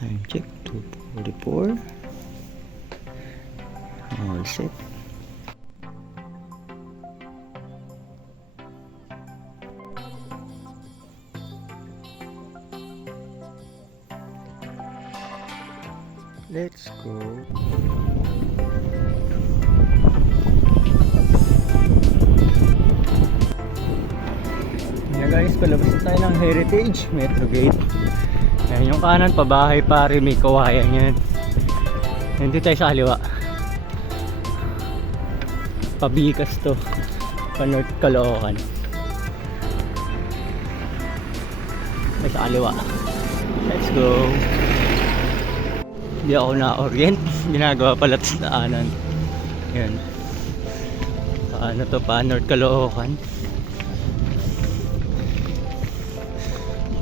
Time check 2:44. All set. Let's go. Yeah guys, palabas na tayo ng Heritage Metro Gate. Ayan yung kanan, pabahay pare, may kawayan yan. Hindi tayo sa kaliwa. Pabikas to, pa North Caloocan. Tayo sa kaliwa. Let's go. Hindi ako na-orient. Ginagawa pala sa daanan. Yan. Paano to? Pa North Caloocan.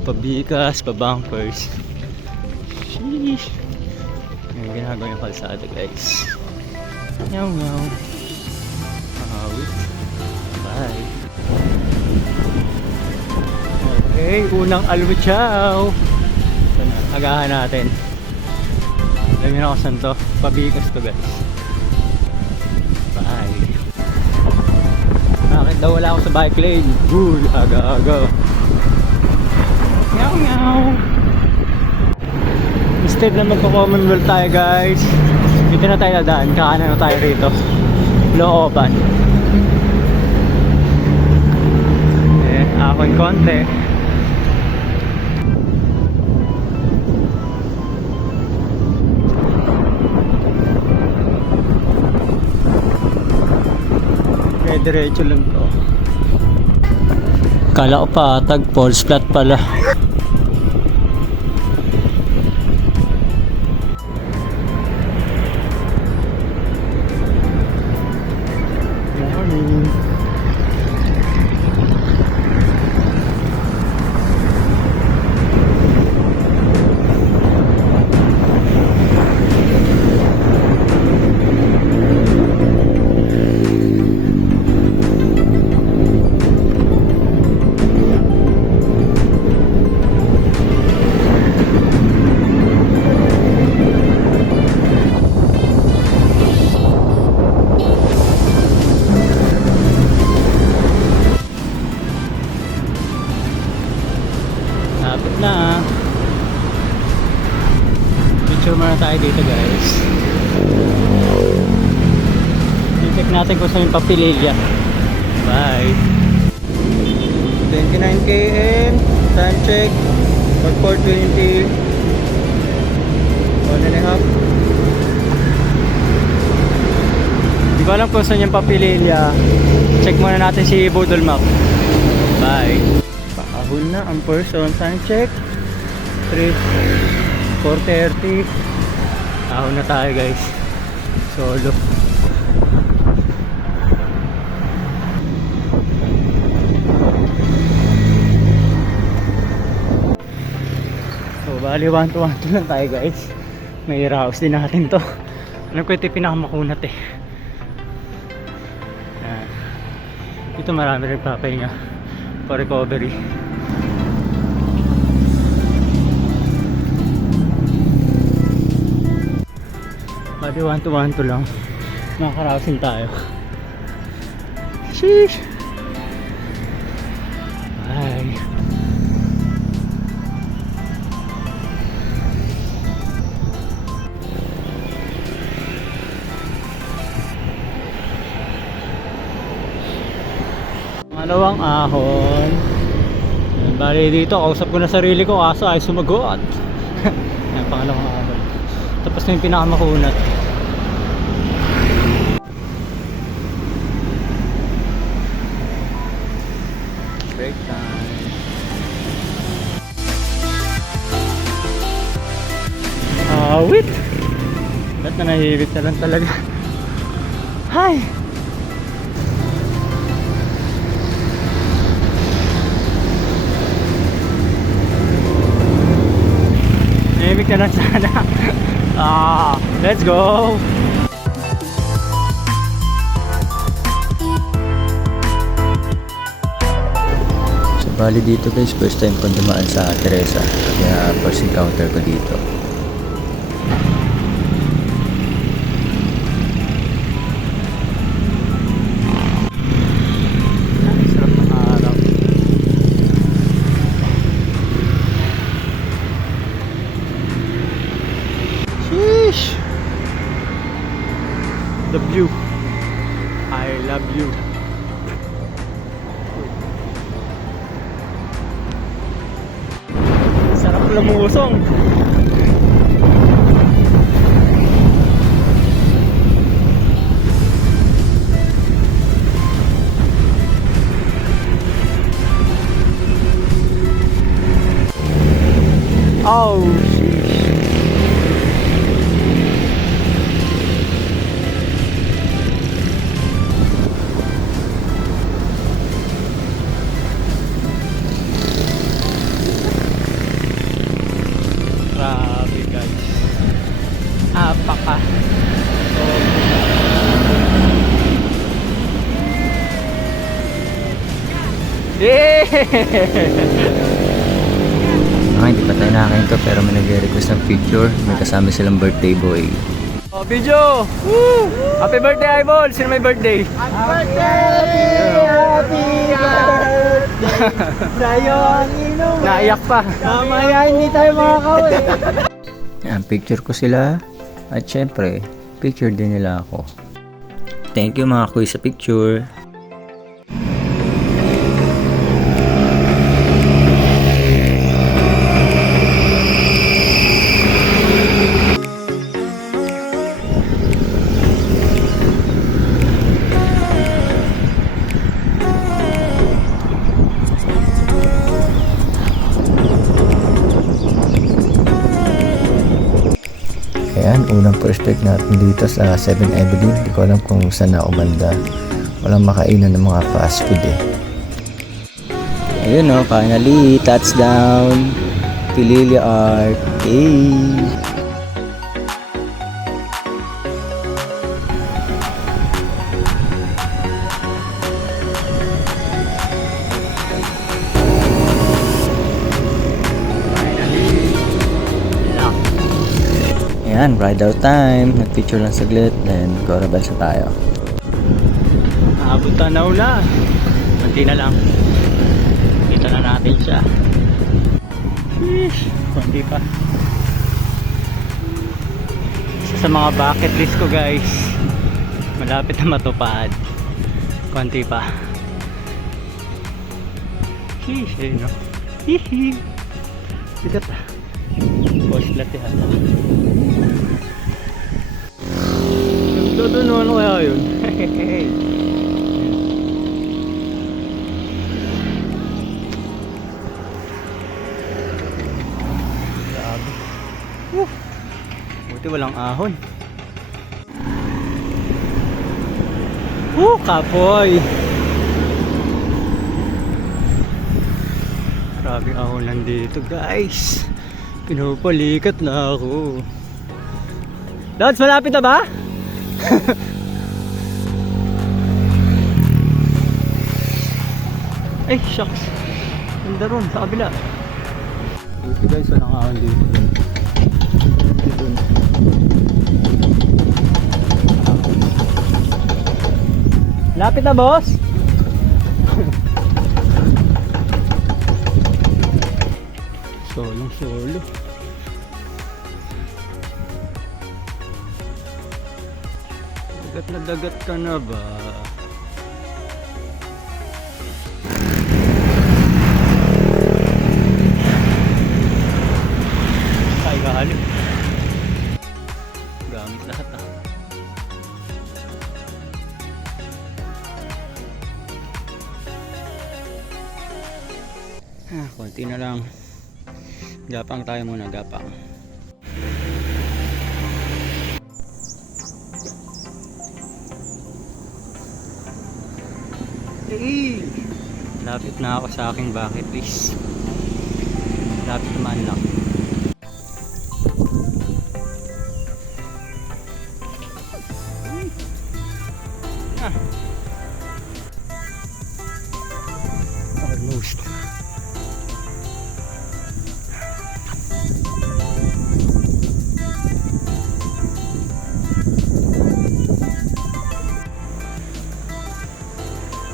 Pabikas, pabumpers. Sheesh. Yan ginagawa yung kalsada guys. Meow meow. Wait. Bye. Okay, unang alwichaw. Agahan natin. Alam nyo na kung saan to. Pabikas to guys. Bye. Bakit daw wala ako sa bike lane? Good, aga-aga. Meow meow. Instead na magpa-Commonwealth tayo guys, dito na tayo nadaan. Kakanan na tayo rito. Looban. Akon konti. Diretso lang to. Kala ko pa tag falls flat pala. Morning. Lapit na. Picture muna tayo dito guys. I-check natin kung saan yung Papililla. Bye. 29 km. Time check. Pag 4:20. 1.5. Di ko alam kung saan yung Papililla. Check muna natin si Budol Map. Bye. Pakahon na ang person. Time check 4:30. Ahon na tayo guys. Solo. So bali 1-2 lang tayo guys. May house din natin to. Alam ko ito yung pinakamakunat eh. Dito marami rin papahinga for recovery. Bali 1-2 lang. Makakaraosin tayo. Sheesh. Bye. Pangalawang ahon. Bali dito, kausap ko na sarili ko kaso ay sumagot. Yan, pangalawang ahon. Tapos na yung pinakamakunat. Break time. Awit! Ba't na nahihibit na lang talaga? Hi! Nahihibit ka lang sana. Let's go! So bali dito guys, first time ko dumaan sa Teresa. Kaya first encounter ko dito. you. I love you. Sarap lumusong. Oh, sheesh. Grabe guys. Apaka. Yeah! Hindi pa tayo nakakain pero may nag-request ng picture. May kasama silang birthday boy. Oh, video! Woo! Happy birthday, Ibol! Sino may birthday? Happy birthday! Sa'yo ang inom. Naiyak pa. Mamaya hindi tayo makakauwi. Yan, picture ko sila. At syempre, picture din nila ako. Thank you mga kuy sa picture. Ayan, unang prospect natin dito sa 7 Avenue. Hindi ko alam kung saan na umanda. Walang makainan ng mga fast food eh. Ayun o, finally, touchdown. Pilili Art. Hey! Ayan, ride out time. Nag-picture lang saglit, then go rebels na tayo. Abot tanaw na. Kunti na lang. Kita na natin siya. Sheesh. Kunti pa. Isa sa mga bucket list ko guys. Malapit na matupad. Kunti pa. Sheesh. Ayun no. Hihi. Sigat ah. Post lahat yata. Doon ano kaya yun? Hehehe. Grabe. Buti walang ahon. Kapoy. Grabe ahon nandito guys. Pinupalikat na ako. Lods, malapit na ba? Ay, shucks. Ganda ron, sa kabila. Buti guys, walang ahon dito. Dito. Lapit na, boss? Solo. Dagat na dagat ka na ba? Ay, gahalip. Gamit lahat ah. Konti na lang. Gapang tayo muna, gapang. Hey! Lapit na ako sa aking bucket list. Lapit naman lang. Almost.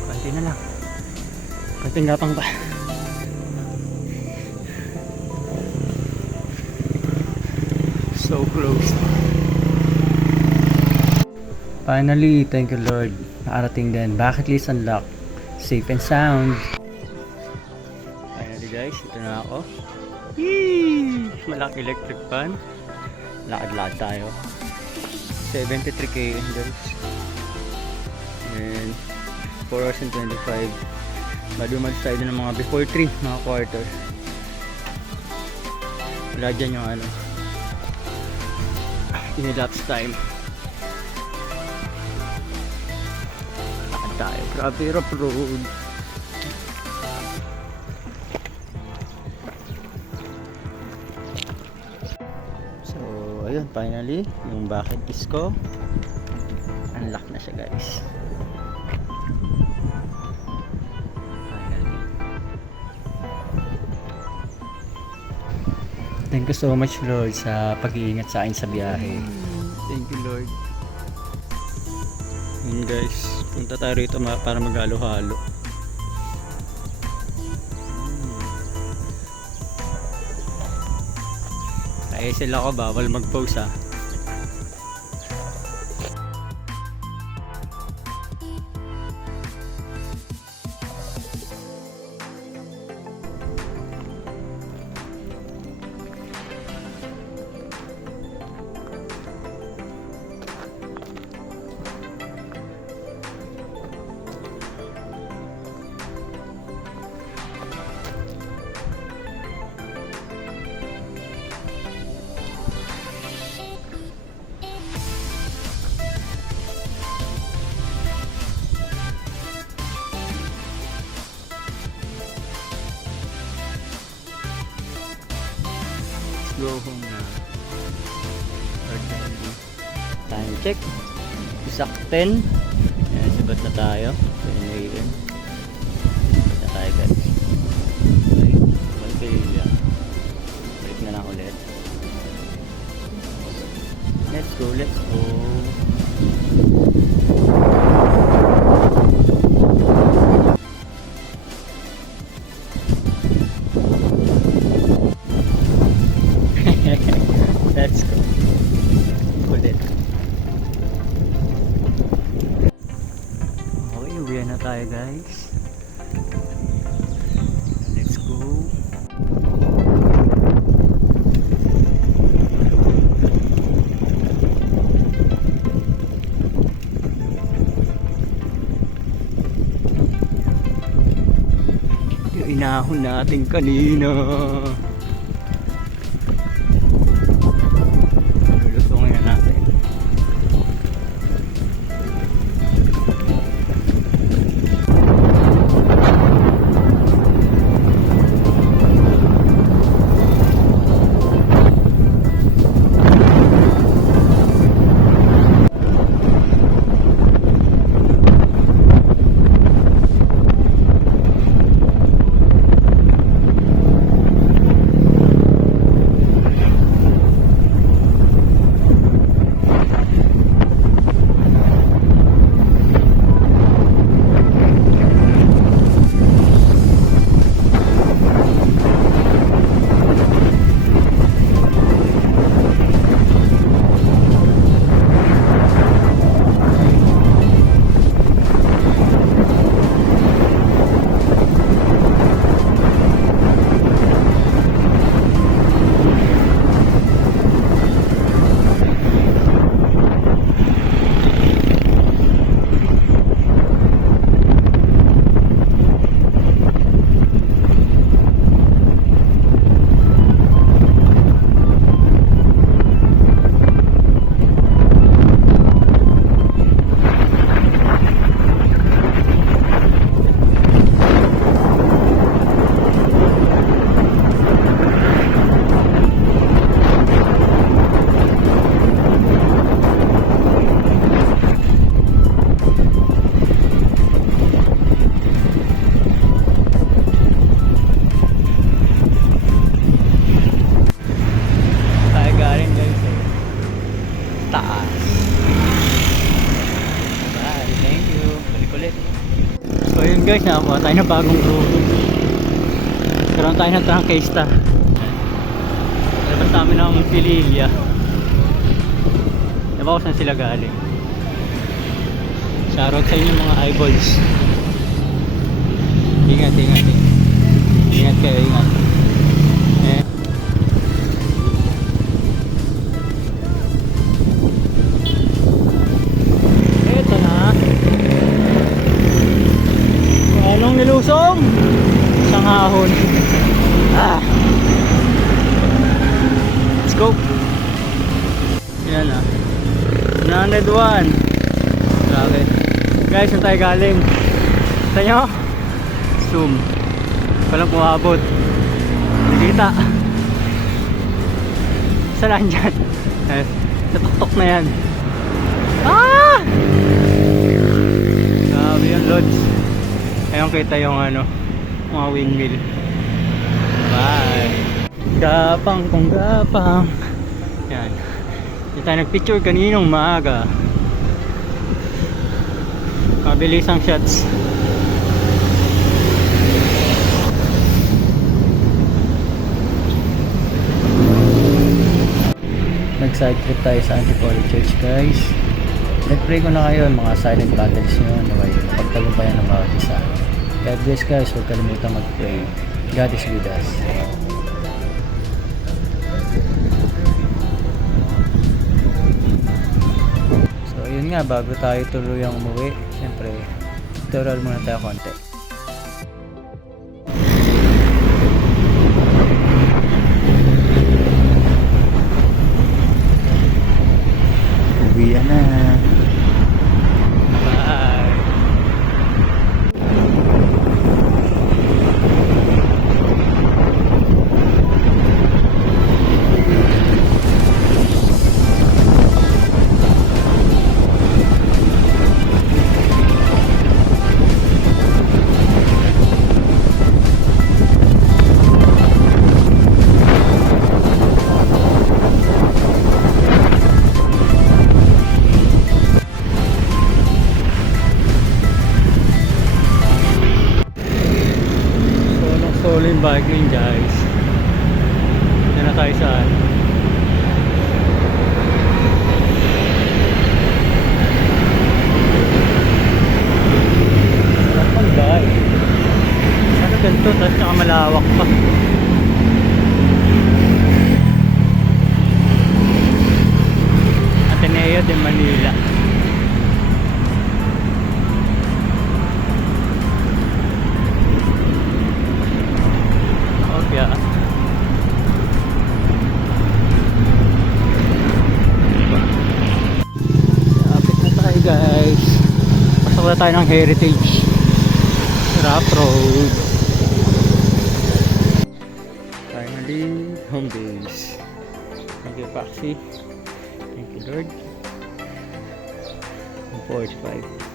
Konti na lang. Konting gapang pa. So close. Finally, thank you Lord. Nakarating din. Bucket list unlock. Safe and sound. Finally guys, ito na ako. Yee! Malaki electric fan. Lakad-lakad tayo. 73 km guys. And 4 hours and 25. Madumads tayo ng mga before 3, mga quarter. Wala dyan yung ano, in-elapse time. Lakad tayo. Grabe, rough road. So, ayun, finally, yung bucket list ko unlock na siya guys. Thank you so much Lord sa pag-iingat sa akin sa biyahe. Thank you Lord. Yun guys, punta tayo rito para maghalo-halo. Kaya sila ko bawal mag-pause ha. Go home na. Time check. Isak 10. Ayan, sibat na tayo. Pwede na tayo guys. Okay. Balik na lang ulit. Let's go, let's go. Let's go. Ulit. Okay, uwi na tayo guys. Let's go. Yung inahon natin kanina. guys, nakakuha tayo ng bagong room. Karoon tayo ng trangkista. Labas namin ng Pililya. Diba kung saan sila galing. Shoutout sa inyo mga eyeballs. Ingat, ingat, ingat. Ingat kayo, ingat. Eh. Eto na. Anong nilusong? Isang ahon. Ah. Let's go. Yan na. 901. Grabe. Guys, saan tayo galing? Kita nyo? Zoom. Walang pumaabot. Nakita. Saan dyan? Natuktok na yan. Ah! Grabe yung loads. Ayun kita yung ano, mga windmill. Bye. Gapang kung gapang. Yan. Hindi tayo nagpicture kaninong maaga. Mabilis ang shots. Nag-side trip tayo sa Antipolo Church, guys. Nag-pray ko na kayo mga silent battles nyo. Naway, pagtagumpayan ng bawat isa. God bless, guys. Huwag kalimutan mag-pray. God is with us. So, yun nga. Bago tayo tuluyang umuwi, siyempre, tutorial muna tayo konti. Uwian na. Bye. Solo yung bike lane, guys. Dito na tayo saan. Sarap ang guys. Sana ganito, tapos saka malawak pa. Ateneo de Manila. Yeah. Lapit na tayo, guys. Pasok na tayo ng Heritage Rough Road. Finally, home base. Thank you, Paxi. Thank you, Lord. 45.